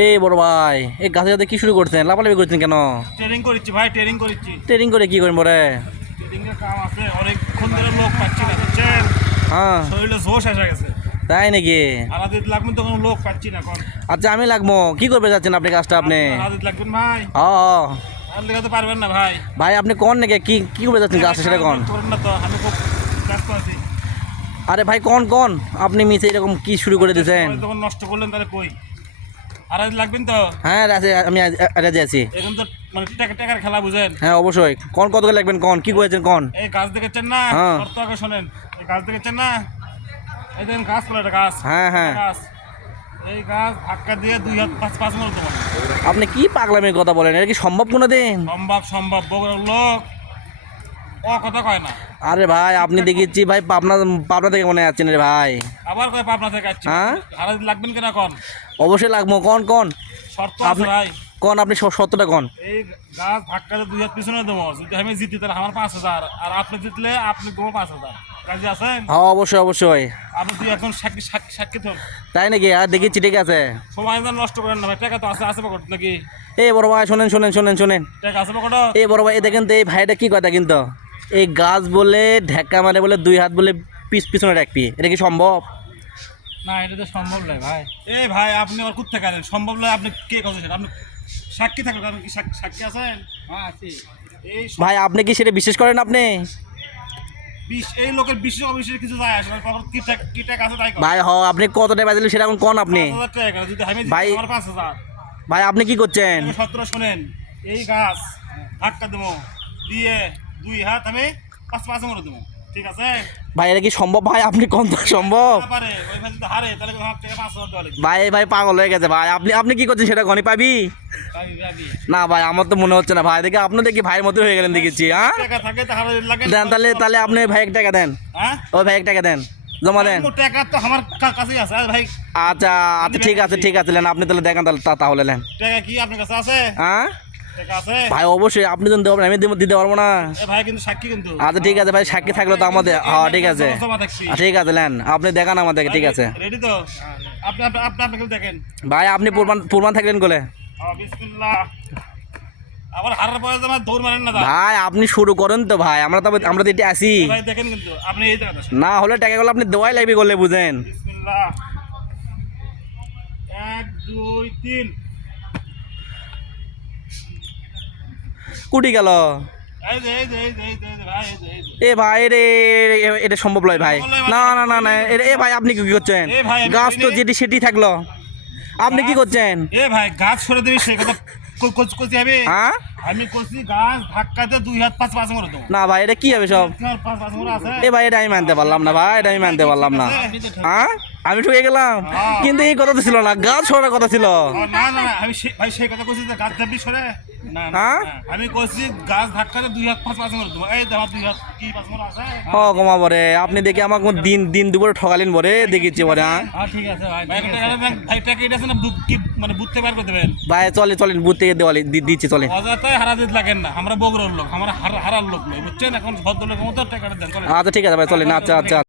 এই বড় ভাই এই গাছে গাছে কি শুরু করছেন, লাফালাফি করছেন কেন? ট্রেনিং করেছি ভাই, ট্রেনিং করেছি। ট্রেনিং করে কি করেন বড়ে? ট্রেনিং এর কাম আছে, অনেকক্ষণ ধরে লোক পাচ্ছি না, বুঝছেন? হ্যাঁ শরীরে জোশ এসে গেছে। তাই নাকি? আলাদিত লাগবেন তো কোনো লোক পাচ্ছি না এখন। আচ্ছা আমি লাগবো, কি করবে যাচ্ছেন আপনি কাজটা আপনি? আলাদিত লাগবেন ভাই, ও আর লেখাতে পারবেন না ভাই। ভাই আপনি কোন নাকি কি করবে যাচ্ছেন কাজটা সেটা কোন? করেন না তো, আমি খুব ব্যস্ত আছি। আরে ভাই কোন আপনি মিছে এরকম কি শুরু করে দিয়েছেন? সবাই তখন নষ্ট করলেন, তাহলে কই আলাদিত লাগবেন তো? হ্যাঁ আমি রাজি আছি। এখন তো মানে টাকার খেলা, বুঝেন? হ্যাঁ অবশ্যই। কত করে লাগবেন কি করেছেন এই গাছ দেখেছেন না? হ্যাঁ। শর্ত আগে শোনেন, এই গাছ দেখেছেন না? এই দেখেন গাছ পড়ে, একটা গাছ। হ্যাঁ হ্যাঁ। গাছ, এই গাছ ধাক্কা দিয়ে 2 হাত 5 মনে দেবো। আপনি কি পাগলামির কথা বলেন, এটা কি সম্ভব কোনো দিন? সম্ভব বগুড়ার লোক ও কথা কয় না। আরে ভাই আপনি দেখেছি ভাই পাবনা থেকে মনে আছেন রে ভাই। আবার কয় পাবনা থেকে আসছি। হ্যাঁ? আলাদিত লাগবেন কিনা কোন? অবশ্যই লাগবো। শর্ত আছে আপনি ভাই। আপনি সত্যটা এই গাছ ধাক্কা দিয়ে 2 হাত পিছনে দেবো। যদি আমি জিতি তাহলে আমার 5,000, আর আপনি জিতলে আপনি দেবো 5,000। কাজে আছেন? হ্যাঁ অবশ্যই। আপনি তুই এখন সাক্ষী থাকুন। তাই নাকি? আর দেখেছি, ঠিক আছে। সময় যেন নষ্ট করেন না ভাই। টাকা তো আছে পকেট নাকি? এই বড় ভাই শোনেন। টাকা আছে পকেট? এই বড় ভাই দেখেন তো এই ভাইটা কি কথা, কিন্তু এই গাছ বলে ঢেক্কা মারে বলে 2 হাত বলে পিছনে রাখবি, এটা কি সম্ভব? না, এটা তো সম্ভব নয় ভাই। এই ভাই আপনি ওর কোথা থেকে আনেন? সম্ভব নয়, আপনি কে কথা? আপনি সাক্ষী থাকুন। আপনি কি সাক্ষী আছেন? হ্যাঁ আছি। এই ভাই আপনি কি সেটা বিশ্বাস করেন আপনি? এই লোকের বিশ্বাস অবিশ্বাস কিছু যায় আসে না। পকেট কি টাকা আছে তাই কর। ভাই আপনি কত টাকা দিলেন সেটা কোন আপনি? 5,000 টাকা। যদি আমি ভাই আমার 5,000। ভাই আপনি কি করছেন? 17 শোনেন, এই গাছ ধাক্কা দেবো দিয়ে 2 হাত আমি 5 মনে দেবো, ঠিক আছে? ভাই এটা কি সম্ভব? ভাই আপনি কোন তো সম্ভব? না পারে ওই ভাই যদি হারে তাহলে আমার টাকা 5,000 দেওয়া লাগবে। ভাই পাগল হয়ে গেছে ভাই। আপনি কি করছেন সেটা গনি পাবি? ভাবি না ভাই আমার তো মনে হচ্ছে না ভাই, দেখে আপনি দেখি ভাইয়ের মতো হয়ে গেলেন দেখেছি। হ্যাঁ টাকা থাকে তাহলে লাগে দেন তাহলে আপনি ভাই 1 টাকা দেন। হ্যাঁ, ওই ভাই 1 টাকা দেন, জমা দেন। টাকা তো আমার কাছেই আছে। আর ভাই আচ্ছা ঠিক আছে লেন, আপনি তাহলে দেখেন তাহলে লেন। টাকা কি আপনার কাছে আছে? হ্যাঁ টাকা আছে ভাই অবশ্যই। আপনি যদি দেবেন আমি দিতে পারবো না। এ ভাই, কিন্তু সাক্ষী কিন্তু। আচ্ছা ঠিক আছে ভাই, সাক্ষী থাকলে তো আমাদের। হ্যাঁ ঠিক আছে ঠিক আছে লেন, আপনি দেখান আমাদেরকে, ঠিক আছে। রেডি তো? আপনি কিন্তু দেখেন ভাই আপনি প্রমাণ থাকলেন কোলে। বিসমিল্লাহ। আবার হারার পরে আমার দৌড় মারেন না ভাই আপনি শুরু করেন তো ভাই, আমরা তো এটি আসি। ভাই। দেখেন কিন্তু আপনি এই জায়গাটা না হলে টাকাগুলো আপনি দেওয়াই লাগবে করলে, বুঝেন। বিসমিল্লাহ। 1 2 3। কুটি গেল। এই যে ভাই, এই যে এ ভাই এটা সম্ভব নয় ভাই। না এ ভাই আপনি কি করছেন? এ ভাই, আমি গাছ তো করিনি। যেটি সেটি থাকলো, আপনি কি করছেন? এ ভাই, গাছ সরে দিবি সে কথা কইছি আমি। হ্যাঁ আমি কইছি গাছ ধাক্কা দিয়ে 2 হাত 5 মরে দেবো। না ভাই এটা কি হবে সব? তোমার 5 মরে আছে? এ ভাই এটা আমি মানতে পারলাম না ভাই, এটা আমি মানতে পারলাম না। হ্যাঁ আমি ঠকে গেলাম, কিন্তু এই কথা তো ছিল না, গাছ সরার কথা ছিল। না আমি ভাই সেই কথা কইছি যে গাছ ধাপি সরে। না হ্যাঁ? আমি কইছি গাছ ধাক্কা দিয়ে 2 হাত 5 মরে দেবো। এই দেখো 2 হাত কি 5 মরে আছে? ও কমা বরে, আপনি দেখি আমাকে দিন দুপুরে ঠকালেন বরে, দেখেছি বরে। হ্যাঁ ঠিক আছে ভাই। ভাই টাকা এটা আছে না, মানে বুঝতে পার করে দেবেন। ভাই চলেন বুথ থেকে দেওয়ালি দিচ্ছি, চলেন। অজাতায় হারা দিতে লাগেন না, আমরা বগুড়ার লোক, আমরা হারার লোক নই, বুঝছেন? এখন ভদ্রলোকের মতো টাকাটা দেন, চলেন। আচ্ছা ঠিক আছে ভাই চলেন। আচ্ছা